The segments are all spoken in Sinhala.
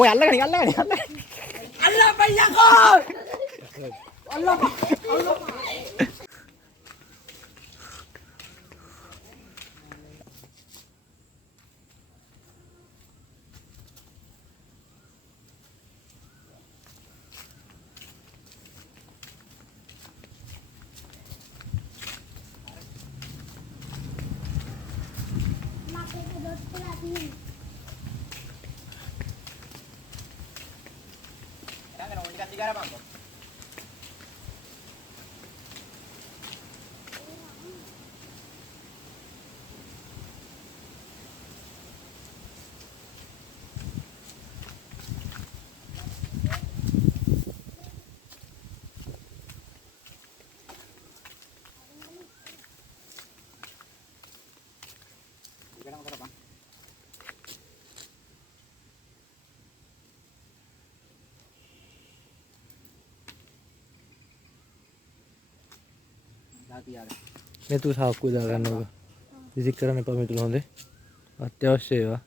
ඔය අල්ලගනි අල්ලගනි අල්ලගනි. අල්ලපයියකෝ. අල්ලප. මේ තු සාක්කුව දාගන්නකො. විසික් කරන්න එපා මෙතුල හොඳේ. අත්‍යවශ්‍ය ඒවා.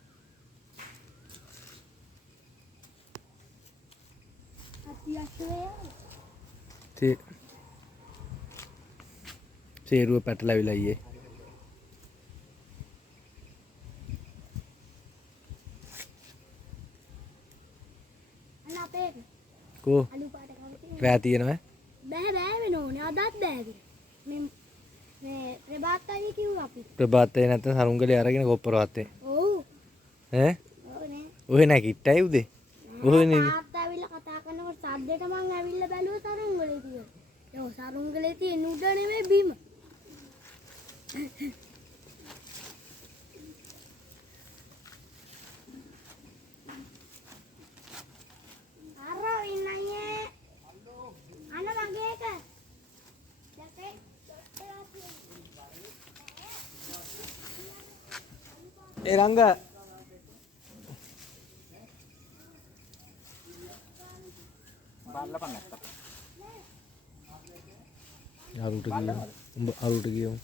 සේරුව පැටලවිලා ඊයේ. කෝ රෑ තියෙනවා බෑ වෙන ඕනේ අදත් බෑ මේ ප්‍රභාත්තයි කිව්වා අපි ප්‍රභාත්තයි නැත්නම් සරුංගලේ අරගෙන කොප්පරවත්තේ ඔව් ඈ ඔව් නේ ඔහෙ නෑ කිට්ටයි උදේ ඔහෙ නේ තාත්තා ඇවිල්ලා කතා කරනකොට සද්දෙට මං ඇවිල්ලා බැලුවා සරුංගලේ තියෙන ඒ සරුංගලේ තියෙන උඩ නෙමෙයි බිම ඒ රංග බාල්ලපන් නැත්තා අරුට ගියමු උඹ අරුට ගියමු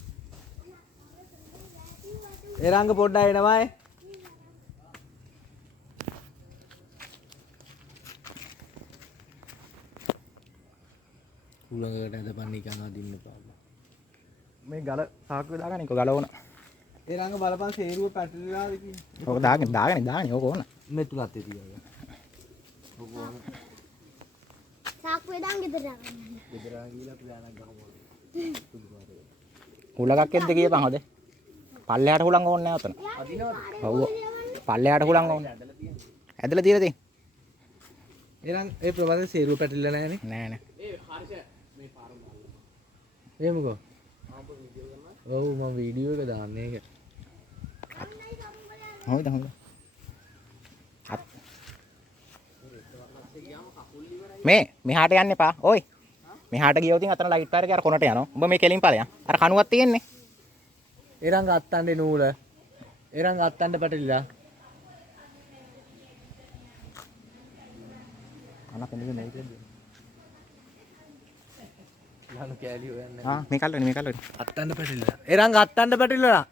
ඒ රංග පොඩ්ඩක් එනවායි කුලඟකට ඇදපන් නිකන් අදින්න එපා මේ ගල සාක්කුවේ දාගන්න එක ගල ඕන ඒ රංග බලපන් සේරුව පැටලිලාද කියන්නේ. ඔක දාගෙන ඕක ඕන. මෙතුලත් ඒ තියාගන්න. ඔක ඕන. සාක්කුවේ දාන් ගෙදර දාගන්න. ගෙදර ගිහලා ප්ලෑනක් ගහමු. හුලඟක් එද්ද කියපන් හොද. පල්ලෙහාට හුලඟ ඕනේ නැහැ ඔතන. අදිනවද? ඔව්. පල්ලෙහාට හුලඟ ඕනේ. ඇදලා තියලා තියෙන්නේ. ඒ රංග ඒ ප්‍රබන්ධ සේරුව පැටලිලා නැහනේ. නෑ නෑ. ඒ හර්ෂ මේ පාරම දාන්න. එමුකෝ. ඔව් මම වීඩියෝ එක දාන්නේ ඒක. හොඳ මේ මෙහාට යන්න එපා. ඔයි. මෙහාට ගියොත් ඉතින් අතන ලයිට් වයර් එක අර කොනට යනවා. උඹ මේ කෙලින් ඵලයන්. අර කණුවක් තියෙන්නේ. ඒ රංග අත්තන්නේ නූල. ඒ රංග අත්තන්න පැටලිලා. අනක් එන්නේ නෑ ඉතින්. ලානු කැලි හොයන්නේ. මේ කල්ලනේ අත්තන්න පැටලිලා. ඒ රංග අත්තන්න පැටලිලා.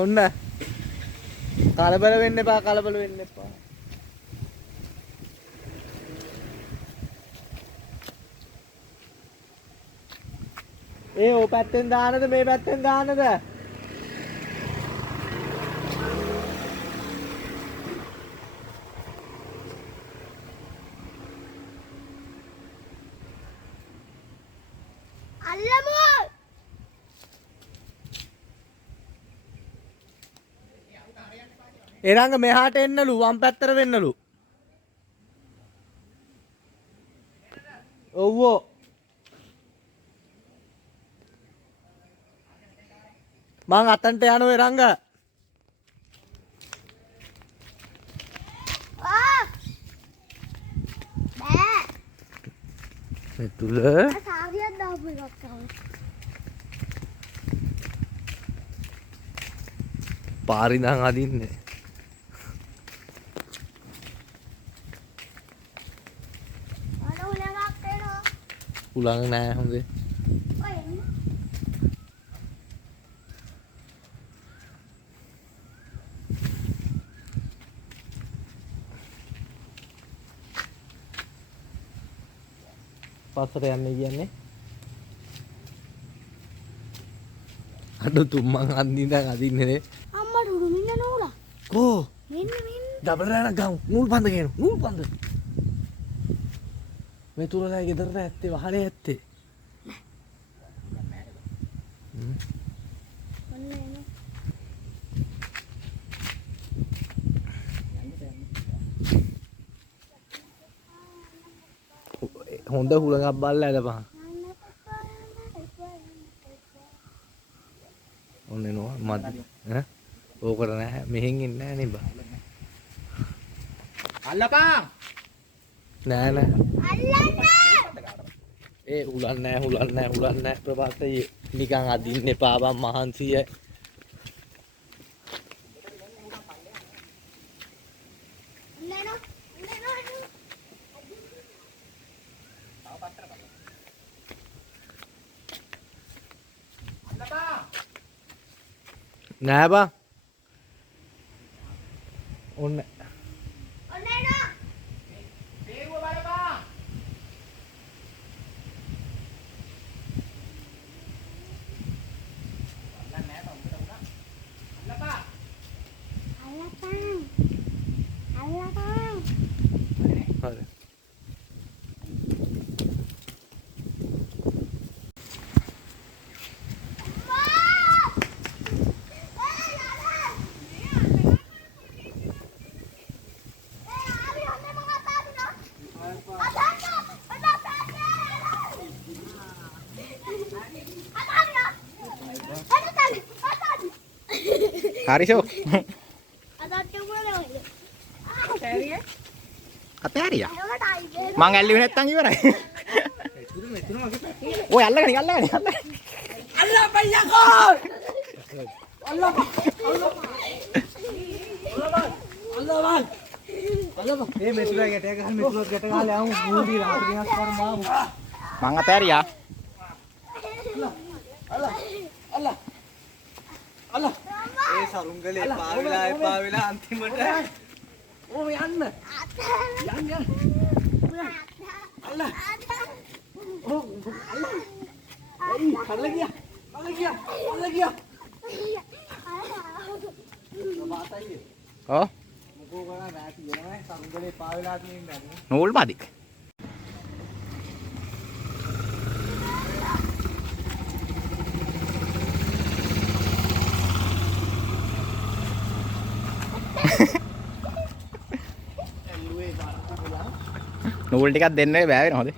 ඔන්න කලබල වෙන්න එපා ඒ ඕ පැත්තෙන් දානද මේ පැත්තෙන් දානද අල්ලමු එරංග මෙහාට එන්නලු වම් පැත්තට වෙන්නලු ඔව්වෝ මං අතන්ට යනවා එරංග මේ තුල සාවියක් දාපු එකක් තමයි පාරි ඉඳන් අදින්නේ. අර උලඟක් එනවා. උලංග නෑ හොඳේ. ඔය එන්න. පස්සට යන්නේ කියන්නේ. අඩු තුම්මන් අන්දින්න අදින්නේ නේ. අම්මට උරුමින්න නූලා. කෝ මෙන්න මෙන්න. ඩබල් රෑනක් ගමු. නූල් පන්ද කියන නූල් පන්ද. මේ තුරලා ගෙදරට ඇත්තේ වහලේ ඇත්තේ. ඔන්න එනවා. හොඳ හුලඟක් බල්ලා ඇදපහන්. ඔන්න එනවා මදි. ඈ ඕකට නැහැ මෙහෙන් ඉන්නේ නැහැ නේ බා. අල්ලපන්. නෑ නෑ. අල්ලන්න. ඒ හුලන් නැහැ ප්‍රභාතයේ නිකන් අදින්න එපා බං මහන්සිය. ඔන්න එනවා. ඔන්න එනවා. නෑ බං. ඔන්න ඔන්න එනවා. බේරුව බලපන්. අල්ලපන්. අල්ලපන්. හරි. හරිෂෝ. අදට අතෑරියා. මං ඇල්ලුවේ නැත්තම් ඉවරයි. ඔය අල්ලගනි. මේ මෙතුරා ගැටය ගහන මෙතුරා ගැට ගහලා ආවු මූඩි රාත්‍රියක් කරමාමු. මං අතෑරියා. ඒ සරුංගලේ එපා වෙලා අන්තිමට ඕම යන්න. ඔව්. මොකෝ කරා රාති වෙනවා සරුංගලේ එපා වෙලා තියෙන්නේ. නූල් මදි. නූල් ටිකක් දෙන්න බෑ වෙන හොඳේ.